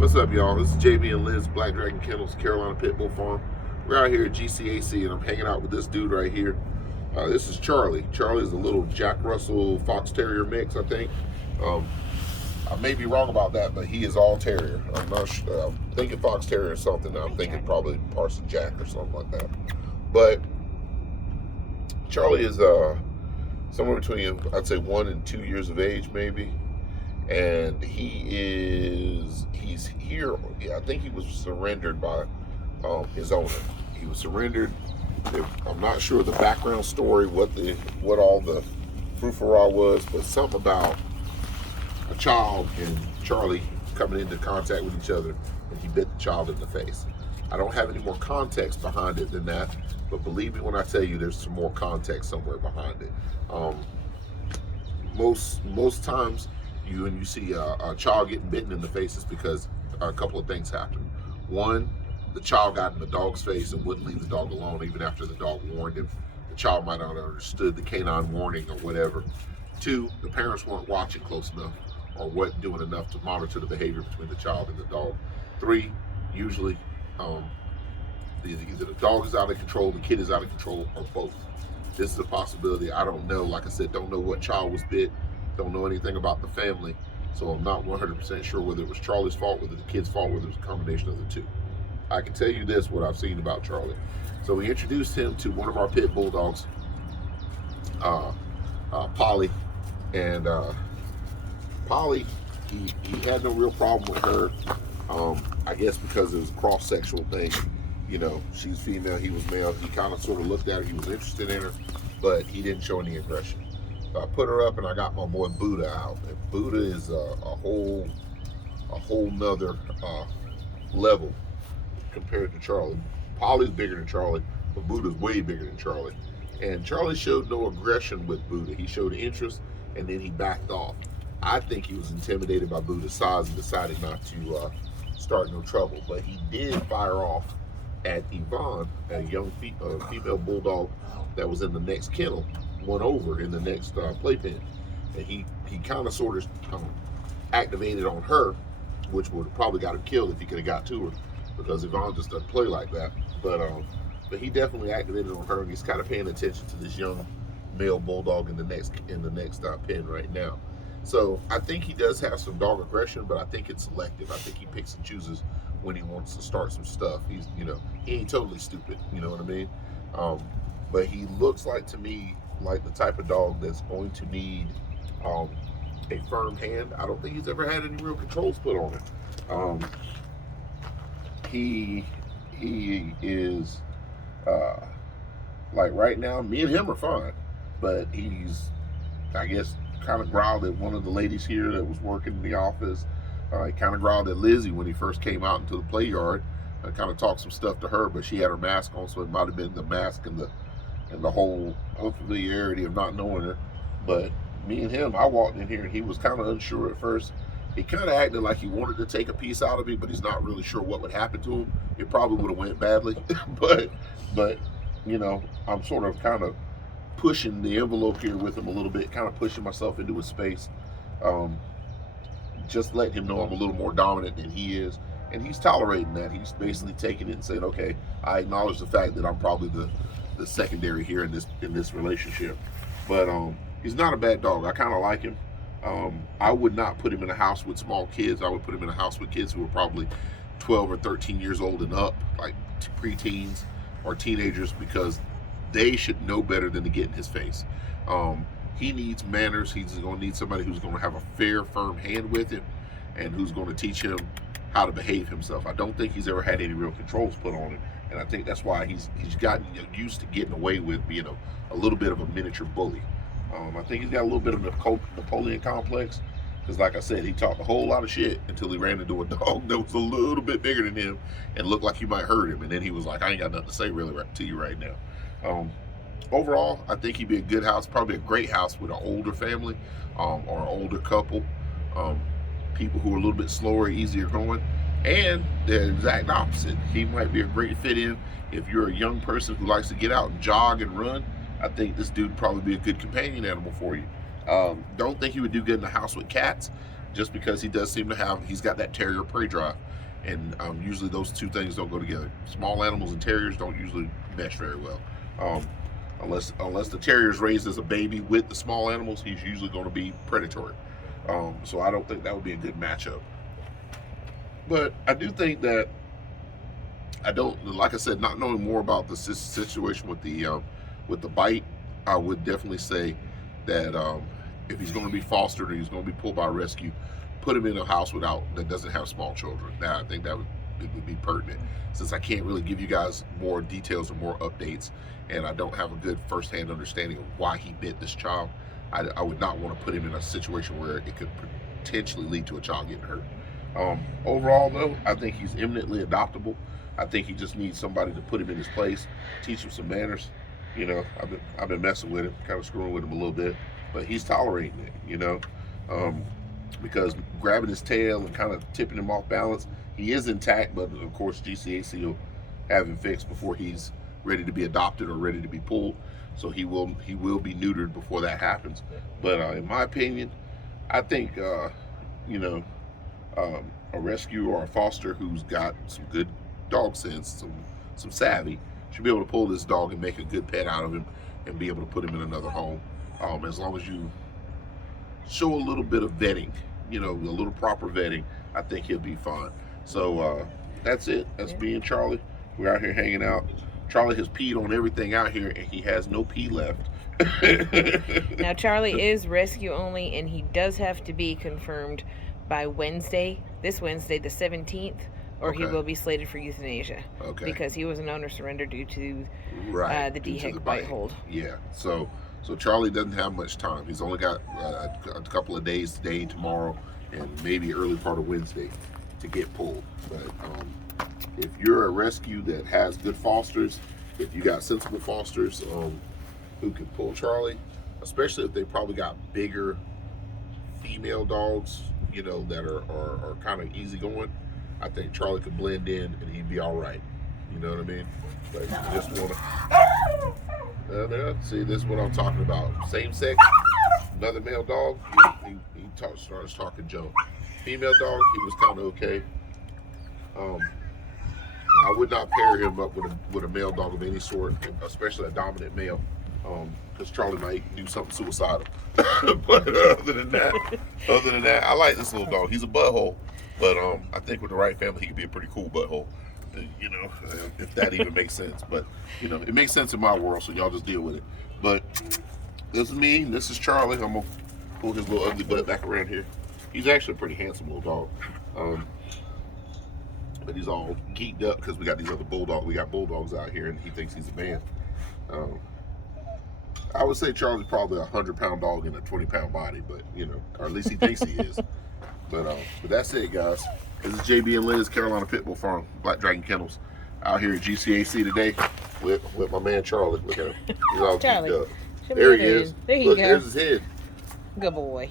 What's up, y'all? This is JB and Liz, Black Dragon Kennels, Carolina Pit Bull Farm. We're out here at GCAC, and I'm hanging out with this dude right here. This is Charlie. Charlie's a little Jack Russell Fox Terrier mix, I think. Um, I may be wrong about that, but he is all Terrier. I'm not sure. I'm thinking Fox Terrier or something. I'm thinking probably Parson Jack or something like that. But Charlie is somewhere between, I'd say, 1 and 2 years of age, maybe. And he's here. Yeah, I think he was surrendered by his owner. He was surrendered. I'm not sure the background story, what all the frou-frou was, but something about a child and Charlie coming into contact with each other, and he bit the child in the face. I don't have any more context behind it than that, but believe me when I tell you, there's some more context somewhere behind it. Most times, when you see a child getting bitten in the face, is because a couple of things happen. One, the child got in the dog's face and wouldn't leave the dog alone even after the dog warned him. The child might not have understood the canine warning or whatever. Two, the parents weren't watching close enough or weren't doing enough to monitor the behavior between the child and the dog. Three, usually either the dog is out of control, the kid is out of control, or both. This is a possibility. I don't know. Like I said, don't know what child was bit. Don't know anything about the family, so I'm not 100% sure whether it was Charlie's fault, whether the kid's fault, whether it was a combination of the two. I can tell you this, what I've seen about Charlie. So we introduced him to one of our pit bulldogs, Polly, and Polly, he had no real problem with her. I guess because it was a cross-sexual thing. You know, she's female, he was male. He kind of sort of looked at her, he was interested in her, but he didn't show any aggression. So I put her up and I got my boy Buddha out. And Buddha is a whole nother level compared to Charlie. Polly's bigger than Charlie, but Buddha's way bigger than Charlie. And Charlie showed no aggression with Buddha. He showed interest and then he backed off. I think he was intimidated by Buddha's size and decided not to start no trouble. But he did fire off at Yvonne, a young female bulldog that was in the next kennel, one over in the next playpen, and he kind of sort of activated on her, which would have probably got him killed if he could have got to her, because Yvonne just doesn't play like that. But he definitely activated on her, and he's kind of paying attention to this young male bulldog in the next pen right now. So I think he does have some dog aggression, but I think it's selective. I think he picks and chooses when he wants to start some stuff. He ain't totally stupid, you know what I mean? But he looks like, to me, like the type of dog that's going to need a firm hand. I don't think he's ever had any real controls put on it. He is like right now, me and him are fine, but he's, I guess, kind of growled at one of the ladies here that was working in the office. He kind of growled at Lizzie when he first came out into the play yard. I kind of talked some stuff to her, but she had her mask on, so it might have been the mask and the whole unfamiliarity of not knowing her. But me and him, I walked in here and he was kind of unsure at first. He kind of acted like he wanted to take a piece out of me, but he's not really sure what would happen to him. It probably would have went badly, but you know, I'm sort of kind of pushing the envelope here with him a little bit, kind of pushing myself into his space. Just letting him know I'm a little more dominant than he is, and he's tolerating that. He's basically taking it and saying, okay, I acknowledge the fact that I'm probably the secondary here in this relationship. But he's not a bad dog. I kind of like him. I would not put him in a house with small kids. I would put him in a house with kids who are probably 12 or 13 years old and up, like preteens or teenagers, because they should know better than to get in his face. He needs manners. He's going to need somebody who's going to have a fair, firm hand with him and who's going to teach him how to behave himself. I don't think he's ever had any real controls put on him, and I think that's why he's gotten used to getting away with being a little bit of a miniature bully. I think he's got a little bit of a Napoleon complex, because like I said, he talked a whole lot of shit until he ran into a dog that was a little bit bigger than him and looked like he might hurt him, and then he was like, I ain't got nothing to say really to you right now. Overall, I think he'd be a good house, probably a great house with an older family or an older couple, people who are a little bit slower, easier going. And the exact opposite, he might be a great fit in if you're a young person who likes to get out and jog and run. I think this dude would probably be a good companion animal for you. Don't think he would do good in the house with cats, just because he does seem to he's got that terrier prey drive. And usually those two things don't go together. Small animals and terriers don't usually mesh very well. Unless the terrier is raised as a baby with the small animals, he's usually going to be predatory. So I don't think that would be a good matchup. But I do think that like I said, not knowing more about the situation with the bite, I would definitely say that if he's going to be fostered or he's going to be pulled by a rescue, put him in a house that doesn't have small children. Now, I think it would be pertinent, since I can't really give you guys more details or more updates, and I don't have a good firsthand understanding of why he bit this child. I would not want to put him in a situation where it could potentially lead to a child getting hurt. Overall, though, I think he's eminently adoptable. I think he just needs somebody to put him in his place, teach him some manners. You know, I've been messing with him, kind of screwing with him a little bit, but he's tolerating it. You know. Because grabbing his tail and kind of tipping him off balance, he is intact, but of course GCAC will have him fixed before he's ready to be adopted or ready to be pulled. So he will be neutered before that happens. But in my opinion, I think a rescue or a foster who's got some good dog sense, some savvy, should be able to pull this dog and make a good pet out of him and be able to put him in another home. As long as you show a little bit of vetting, a little proper vetting, I think he'll be fine. So that's it. That's me and Charlie. We're out here hanging out. Charlie has peed on everything out here, and he has no pee left. Now, Charlie is rescue only, and he does have to be confirmed by this Wednesday, the 17th, or he will be slated for euthanasia. Okay. Because he was an owner surrender due to the DHEC bite hold. Yeah. So Charlie doesn't have much time. He's only got a couple of days today, tomorrow, and maybe early part of Wednesday to get pulled. But if you're a rescue that has good fosters, if you got sensible fosters who can pull Charlie, especially if they probably got bigger female dogs, that are kind of easygoing, I think Charlie could blend in and he'd be all right. You know what I mean? But you just want to... see, this is what I'm talking about. Same sex, another male dog, he starts talking junk. Female dog, he was kind of okay. I would not pair him up with a male dog of any sort, especially a dominant male, because Charlie might do something suicidal. But other than that, I like this little dog. He's a butthole, but I think with the right family, he could be a pretty cool butthole. If that even makes sense. But it makes sense in my world, so y'all just deal with it. But this is me. This is Charlie. I'm gonna pull his little ugly butt back around here. He's actually a pretty handsome little dog. But he's all geeked up because we got these other bulldogs. We got bulldogs out here, and he thinks he's a man. I would say Charlie's probably a 100-pound dog in a 20-pound body, but or at least he thinks he is. But that's it, guys. This is JB and Liz, Carolina Pit Bull Farm, Black Dragon Kennels, out here at GCAC today with my man Charlie. Look at him. He's all geeked up. There he is. There you Look, go. there's his head. Good boy.